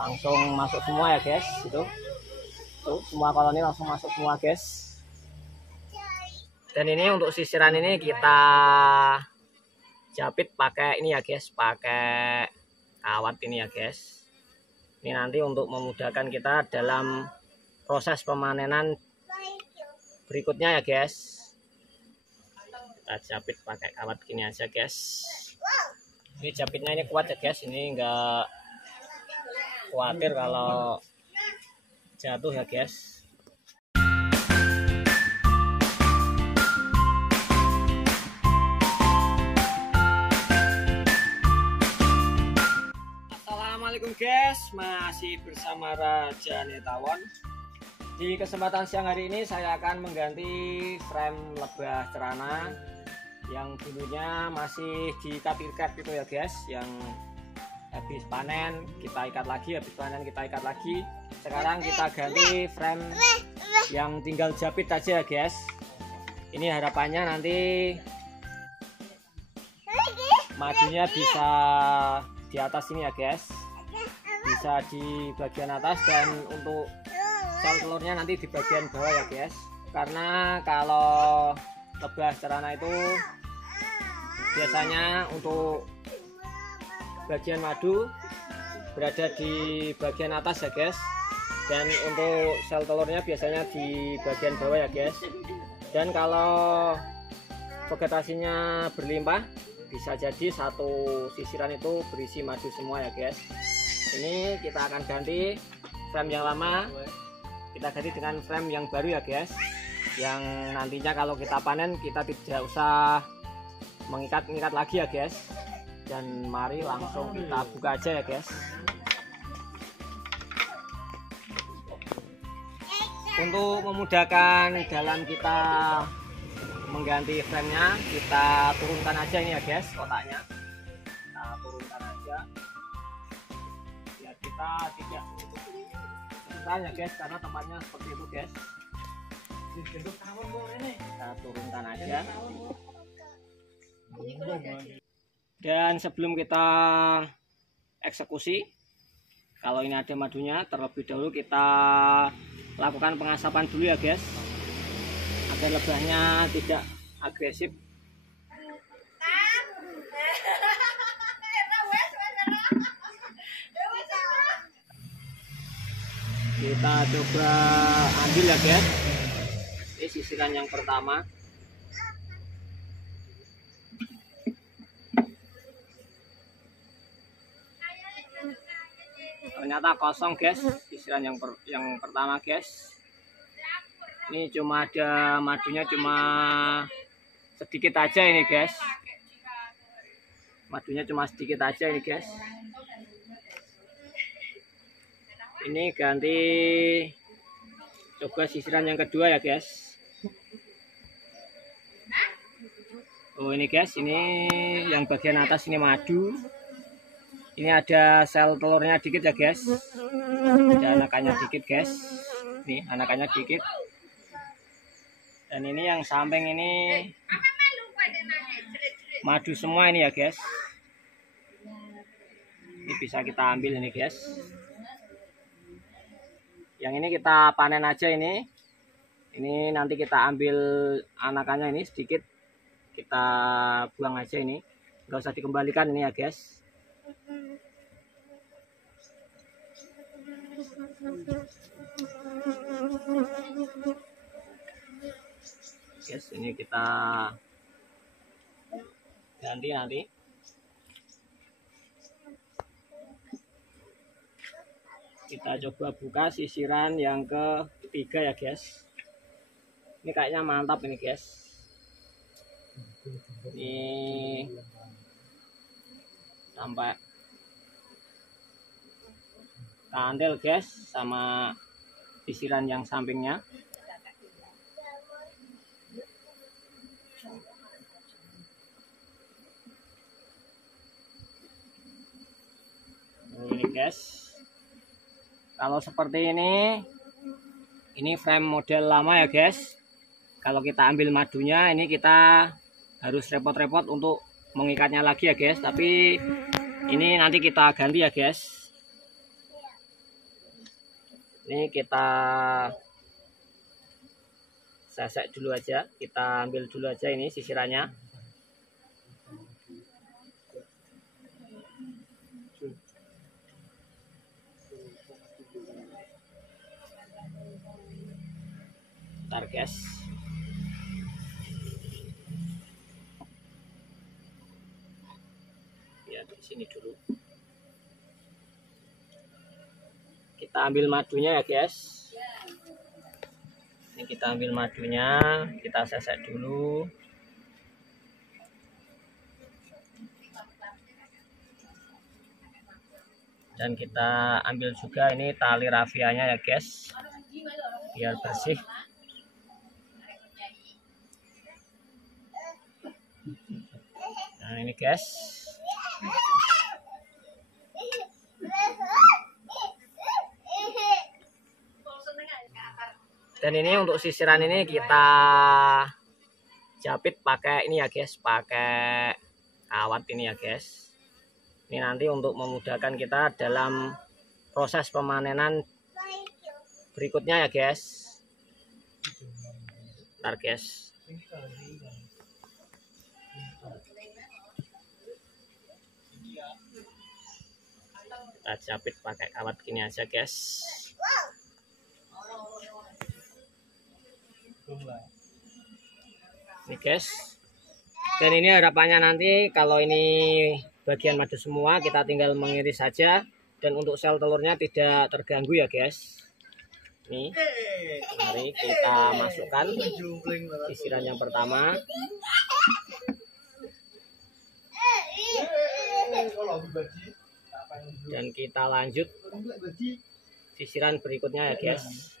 langsung masuk semua ya guys. Itu tuh semua koloni langsung masuk semua guys. Dan ini untuk sisiran ini kita japit pakai ini ya guys, pakai kawat ini ya guys. Ini nanti untuk memudahkan kita dalam proses pemanenan berikutnya ya guys. Kita japit pakai kawat gini aja guys. Ini japitnya ini kuat ya guys, ini enggak khawatir kalau jatuh ya guys. Assalamualaikum guys, masih bersama Raja Netawon. Di kesempatan siang hari ini saya akan mengganti frame lebah cerana yang dulunya masih diikat-ikat gitu ya guys, yang habis panen kita ikat lagi, habis panen kita ikat lagi. Sekarang kita ganti frame yang tinggal japit aja ya guys. Ini harapannya nanti madunya bisa di atas ini ya guys, bisa di bagian atas, dan untuk sel telurnya nanti di bagian bawah ya guys. Karena kalau lebah cerana itu biasanya untuk bagian madu berada di bagian atas ya guys, dan untuk sel telurnya biasanya di bagian bawah ya guys. Dan kalau vegetasinya berlimpah, bisa jadi satu sisiran itu berisi madu semua ya guys. Ini kita akan ganti frame yang lama, kita ganti dengan frame yang baru ya guys, yang nantinya kalau kita panen kita tidak usah mengikat-ikat lagi ya guys. Dan mari langsung kita buka aja ya guys. Untuk memudahkan dalam kita mengganti frame-nya, kita turunkan aja ini ya guys kotaknya. Kita turunkan aja biar kita tidak susah ya guys, karena tempatnya seperti itu guys. Kita turunkan aja. Dan sebelum kita eksekusi, kalau ini ada madunya, terlebih dahulu kita lakukan pengasapan dulu ya guys, agar lebahnya tidak agresif. Kita coba ambil ya guys. Ini sisiran yang pertama. Ternyata kosong guys, sisiran yang pertama guys. Ini cuma ada madunya cuma sedikit aja ini guys. Madunya cuma sedikit aja ini guys. Ini ganti coba sisiran yang kedua ya guys. Oh ini guys, ini yang bagian atas ini madu. Ini ada sel telurnya dikit ya guys, ada anakannya dikit guys. Nih anakannya dikit. Dan ini yang samping ini madu semua ini ya guys. Ini bisa kita ambil ini guys. Yang ini kita panen aja ini. Ini nanti kita ambil anakannya ini sedikit, kita buang aja ini, nggak usah dikembalikan ini ya guys. Guys, ini kita ganti nanti. Kita coba buka sisiran yang ketiga ya guys. Ini kayaknya mantap ini guys. Ini sampai kandel guys sama sisiran yang sampingnya. Ini guys, kalau seperti ini frame model lama ya guys. Kalau kita ambil madunya ini kita harus repot-repot untuk mengikatnya lagi ya guys. Tapi ini nanti kita ganti ya guys. Ini kita sesek dulu aja, kita ambil dulu aja ini sisirannya. Bentar guys. Ya di sini dulu. Kita ambil madunya ya guys. Ini kita ambil madunya, kita sesek dulu. Dan kita ambil juga ini tali rafianya ya guys, biar bersih. Nah ini guys. Dan ini untuk sisiran ini kita japit pakai ini ya guys, pakai kawat ini ya guys. Ini nanti untuk memudahkan kita dalam proses pemanenan berikutnya ya guys. Bentar guys. Kita japit pakai kawat gini aja guys. Ini guys. Dan ini harapannya nanti kalau ini bagian madu semua, kita tinggal mengiris saja. Dan untuk sel telurnya tidak terganggu ya guys. Nih, mari kita masukkan sisiran yang pertama. Dan kita lanjut sisiran berikutnya ya guys.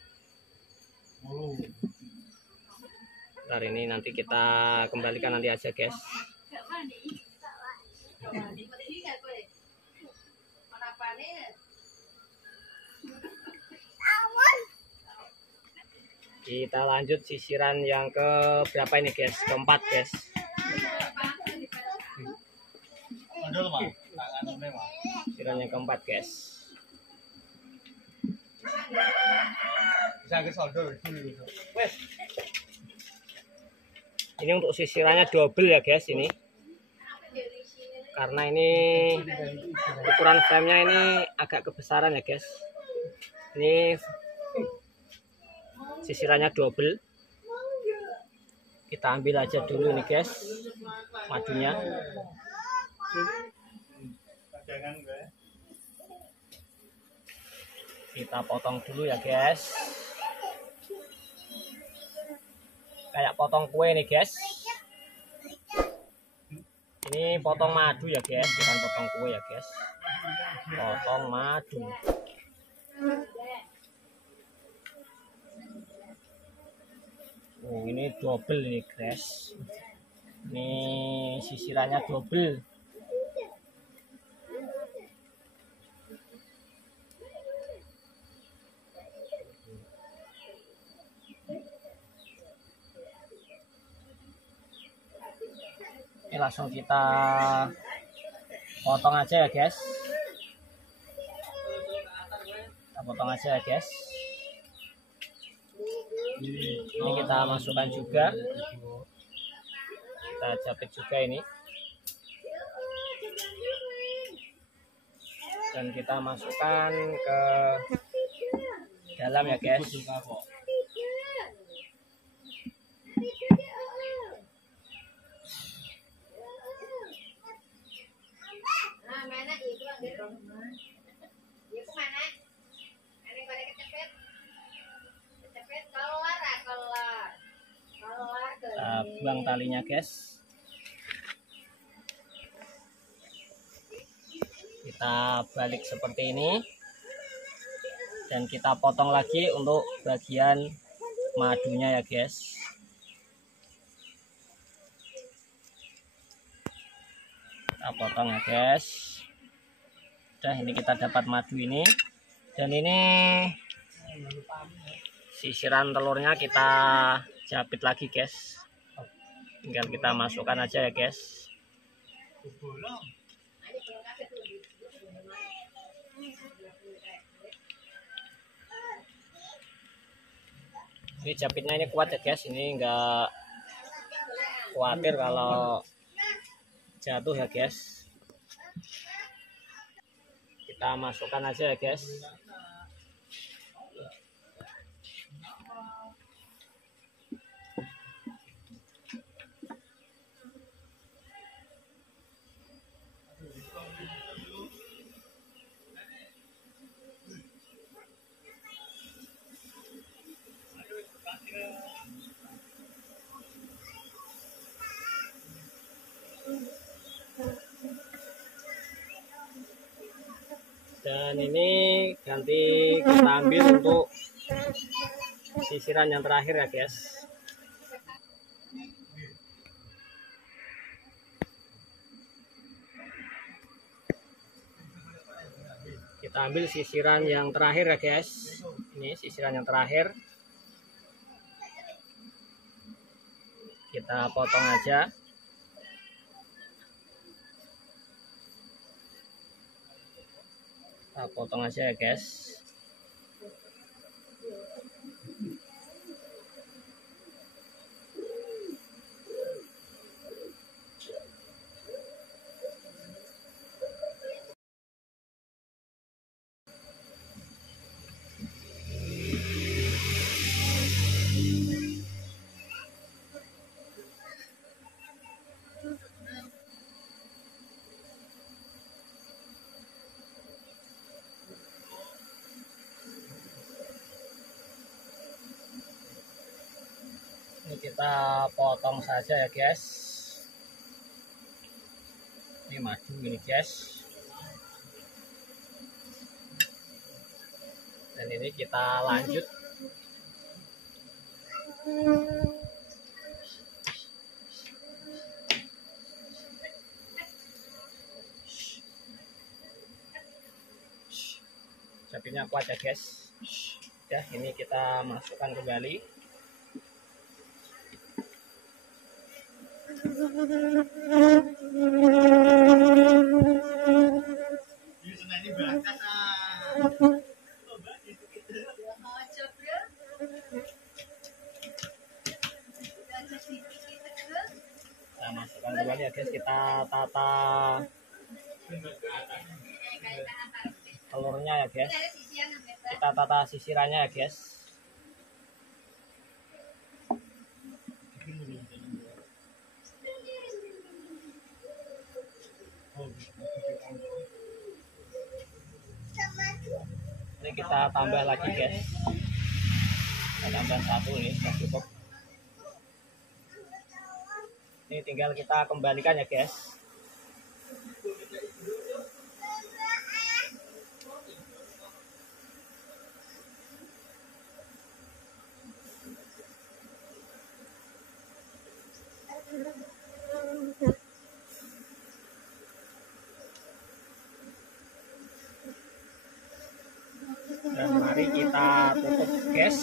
Bentar, ini nanti kita kembalikan nanti aja guys. Kita lanjut sisiran yang ke berapa ini guys? Keempat guys. Sisiran yang keempat guys. Ini untuk sisirannya double ya guys ini. Karena ini ukuran frame-nya ini agak kebesaran ya guys. Ini sisirannya double. Kita ambil aja dulu nih guys madunya. Kita potong dulu ya guys. Kayak potong kue nih guys. Ini potong madu ya guys, bukan potong kue ya guys. Potong madu. Oh, ini double nih guys. Ini sisirannya double. Ini langsung kita potong aja ya guys. Kita potong aja ya guys. Ini kita masukkan juga. Kita japit juga ini. Dan kita masukkan ke dalam ya guys. Kita buang talinya guys. Kita balik seperti ini. Dan kita potong lagi untuk bagian madunya ya guys. Kita potong ya guys. Udah, ini kita dapat madu ini. Dan ini sisiran telurnya kita japit lagi guys. Tinggal kita masukkan aja ya guys. Ini jepitnya ini kuat ya guys, ini enggak khawatir kalau jatuh ya guys. Kita masukkan aja ya guys. Dan ini ganti kita ambil untuk sisiran yang terakhir ya guys. Kita ambil sisiran yang terakhir ya guys. Ini sisiran yang terakhir. Kita potong aja. Kita potong aja ya guys. Ini kita potong saja ya guys. Ini madu ini guys. Dan ini kita lanjut. Jepitnya kuat ya guys. Ya, ini kita masukkan kembali. Kita masukkan kembali ya guys. Kita tata telurnya ya guys. Kita tata sisirannya ya guys. Ini kita tambah lagi guys. Kita tambah satu nih, sudah cukup. Ini tinggal kita kembalikan ya guys. Dan mari kita tutup guys.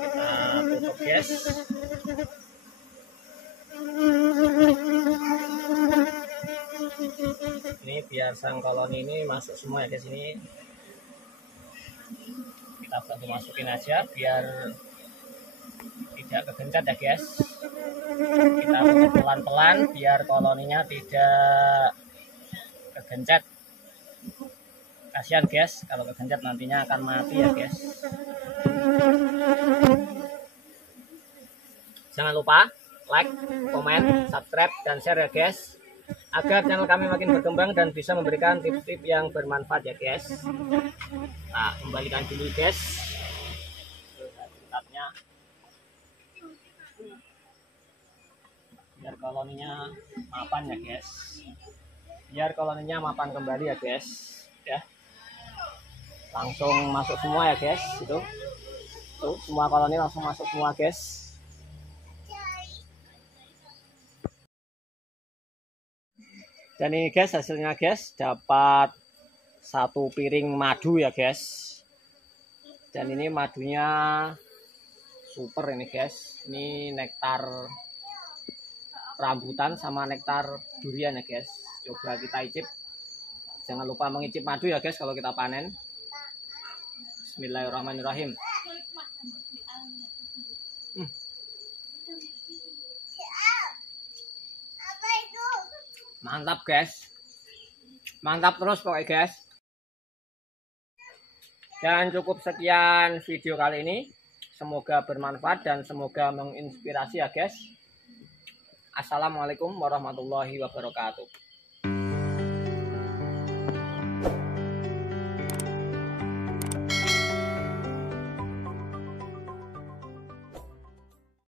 Kita tutup guys. Ini biar sang koloni ini masuk semua ya guys. Ini kita bantu masukin aja biar tidak kegencet ya guys. Kita tutup pelan-pelan biar koloninya tidak kegencet. Kasihan guys, kalau kegencet nantinya akan mati ya guys. Jangan lupa like, komen, subscribe, dan share ya guys, agar channel kami makin berkembang dan bisa memberikan tips-tips yang bermanfaat ya guys. Nah, kembalikan dulu guys tempatnya biar koloninya mapan ya guys. Biar koloninya mapan kembali ya guys. Ya, langsung masuk semua ya guys. Itu tuh semua koloni langsung masuk semua guys. Dan ini guys hasilnya guys, dapat 1 piring madu ya guys. Dan ini madunya super ini guys. Ini nektar rambutan sama nektar durian ya guys. Coba kita icip. Jangan lupa mengicip madu ya guys kalau kita panen. Bismillahirrahmanirrahim. Mantap guys, mantap terus pokoknya guys. Dan cukup sekian video kali ini, semoga bermanfaat dan semoga menginspirasi ya guys. Assalamualaikum warahmatullahi wabarakatuh.